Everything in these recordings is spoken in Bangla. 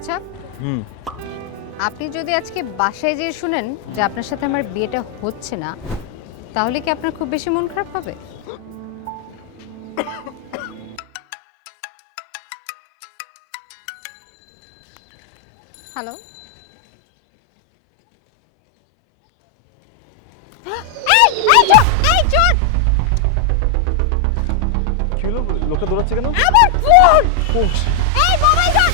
আচ্ছা। হুম। আপনি যদি আজকে বাসায় যেয়ে শুনেন যে আপনার সাথে আমার বিয়েটা হচ্ছে না তাহলে কি আপনার খুব বেশি মন খারাপ হবে? হ্যালো? লোকটা দৌড়াচ্ছে কেন? আমার ফোন! এই মোবাইলটা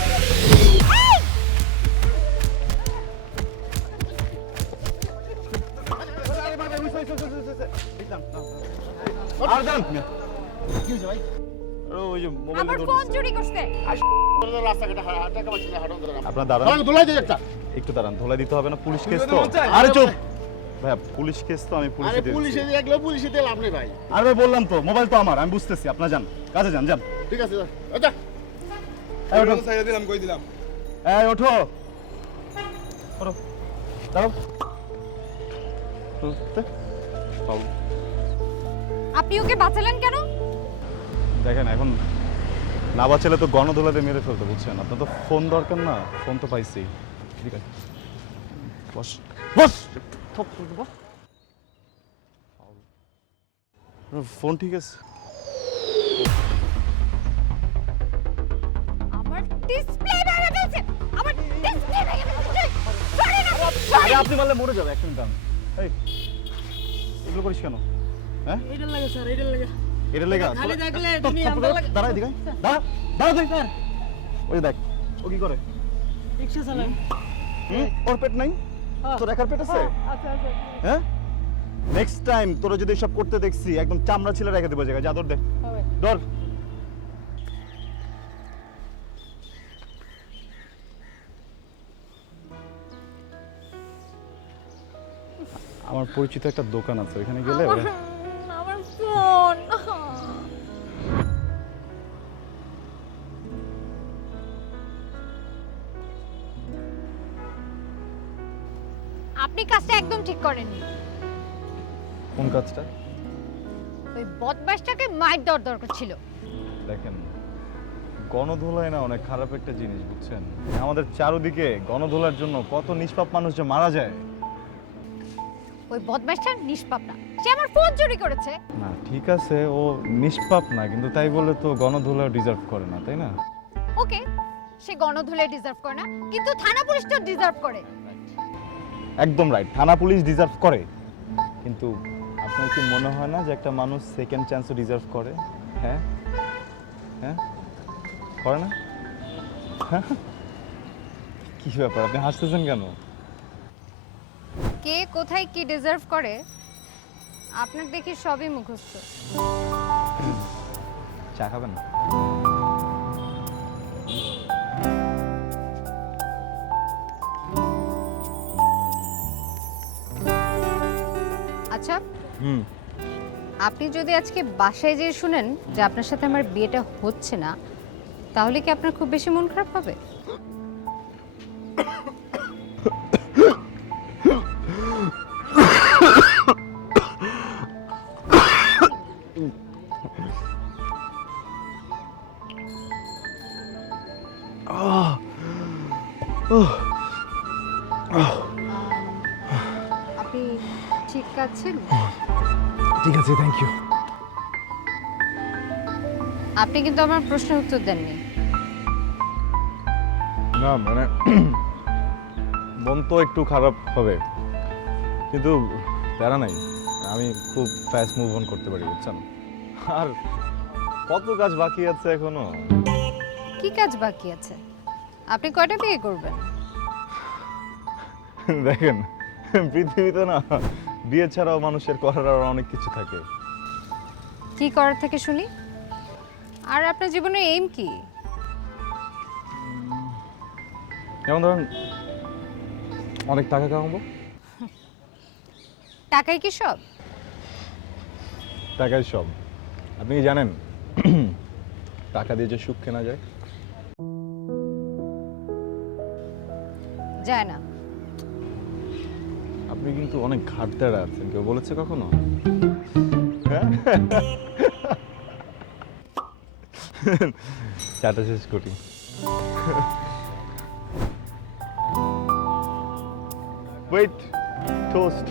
ওই যে মোবাইল আমার ফোন চুরি করছে। আপনার দাঁড়ান। একটু দাঁড়ান ধোলাই দিতে হবে না পুলিশ কেস তো? আরে চুপ। ভাইয়া পুলিশ কেস তো আমি পুলিশে আরে দিয়ে পুলিশে দিচ্ছি। দিয়ে গেলেও পুলিশে দিয়ে লাভ নেই ভাই। আরে ভাই বললাম তো মোবাইল তো আমার আমি বুঝতেছি আপনার যান কাজে যান যান। ঠিক আছে এই ওঠো। সাইডে দিলাম কই দিলাম? এই ওঠো। ওঠো। দাঁড়াও। উঠতে। পাবো। আপনি ওকে বাঁচালেন কেন? দেখেন এখন না বাঁচালে তো গণধোলাতে মেরে ফেলতে বুঝছেন? আপনার তো ফোন দরকার না ফোন তো পাইছি। ঠিক আছে। বস। বস! থপ দেবো। ফোন ঠিক আছে। আমার ডিসপ্লে ভেঙে ফেলছে। আমার ডিসপ্লে ভেঙে ফেলছে। সরি না আরে আপনি মারলে মরে যাবে এক মিনিট দাঁড়ান। এই এগুলো করিস কেন? হ্যাঁ? এটার লাগে স্যার এটার লাগে। এটা লেগা খালি দেখলে তুমি আমার লাগে- দাঁড়া এদিকে দাঁড়া দাঁড়া তুই। স্যার। ওই দেখ। ও কি করে রিক্সা চালাই হুম? ওর পেট নাই। তোর একার পেট আছে? আচ্ছা আচ্ছা হ্যাঁ? নেক্সট টাইম তোরা যদি এসব করতে দেখছি একদম চামড়া ছিলে রেখে দেবো জায়গায়। যা দর দে। ধর আমার পরিচিত একটা দোকান আছে ওখানে গেলে আমার ফোন আপনি কাজটা একদম ঠিক করেননি। কোন কাজটা? ওই বদমাসটাকে মাইর দেওয়ার দরকার ছিল। দেখেন গণধোলাই না অনেক খারাপ একটা জিনিস বুঝছেন? আমাদের চারদিকে গণধোলার জন্য কত নিষ্পাপ মানুষ যে মারা যায়। ওই বদমাসটা নিষ্পাপ না সে আমার ফোন চুরি করেছে। না ঠিক আছে ও নিষ্পাপ না কিন্তু তাই বলে তো গণধোলা ডিজার্ভ করে না তাই না? ওকে সে গণধুলে ডিজার্ভ করে না কিন্তু থানা পুলিশ তো ডিজার্ভ করে। একদম রাইট থানা পুলিশ ডিজার্ভ করে। কিন্তু আপনার কি মনে হয় না যে একটা মানুষ সেকেন্ড চান্সও ডিজার্ভ করে? হ্যাঁ? হ্যাঁ? করে না? হ্যাঁ? কি ব্যাপার? আপনি হাসতেছেন কেন? কে কোথায় কি ডিজার্ভ করে? আপনার দেখি সবই মুখস্থ। চা খাবেন আচ্ছা। হুম। আপনি যদি আজকে বাসায় যেয়ে শুনেন যে আপনার সাথে আমার বিয়েটা হচ্ছে না তাহলে কি আপনার খুব বেশি মন খারাপ হবে? আপনি ঠিক আছেন? ঠিক আছে থ্যাংক ইউ আপনি কিন্তু আমার প্রশ্নের উত্তর দেননি। না মানে মন তো একটু খারাপ হবে। কিন্তু প্যারা নাই আমি খুব ফাস্ট মুভ অন করতে পারি বুঝছেন? আর কত কাজ বাকি আছে এখনও? কি কাজ বাকি আছে? আপনি কয়টা বিয়ে করবেন? দেখেন পৃথিবীতে না বিয়ে ছাড়াও মানুষের করার আরও অনেক কিছু থাকে। কি করার থেকে শুনি? আর আপনার জীবনে এইম কি? যেমন ধরুন অনেক টাকা কামাবো। টাকাই কি সব? টাকাই সব। আপনি কি জানেন? টাকা দিয়ে যে সুখ কেনা যায়? যায় না। আপনি কিন্তু অনেক ঘাটতারা আছেন। কেউ বলেছে কখনো? হ্যাঁ? চাটা শেষ করি। Wait toast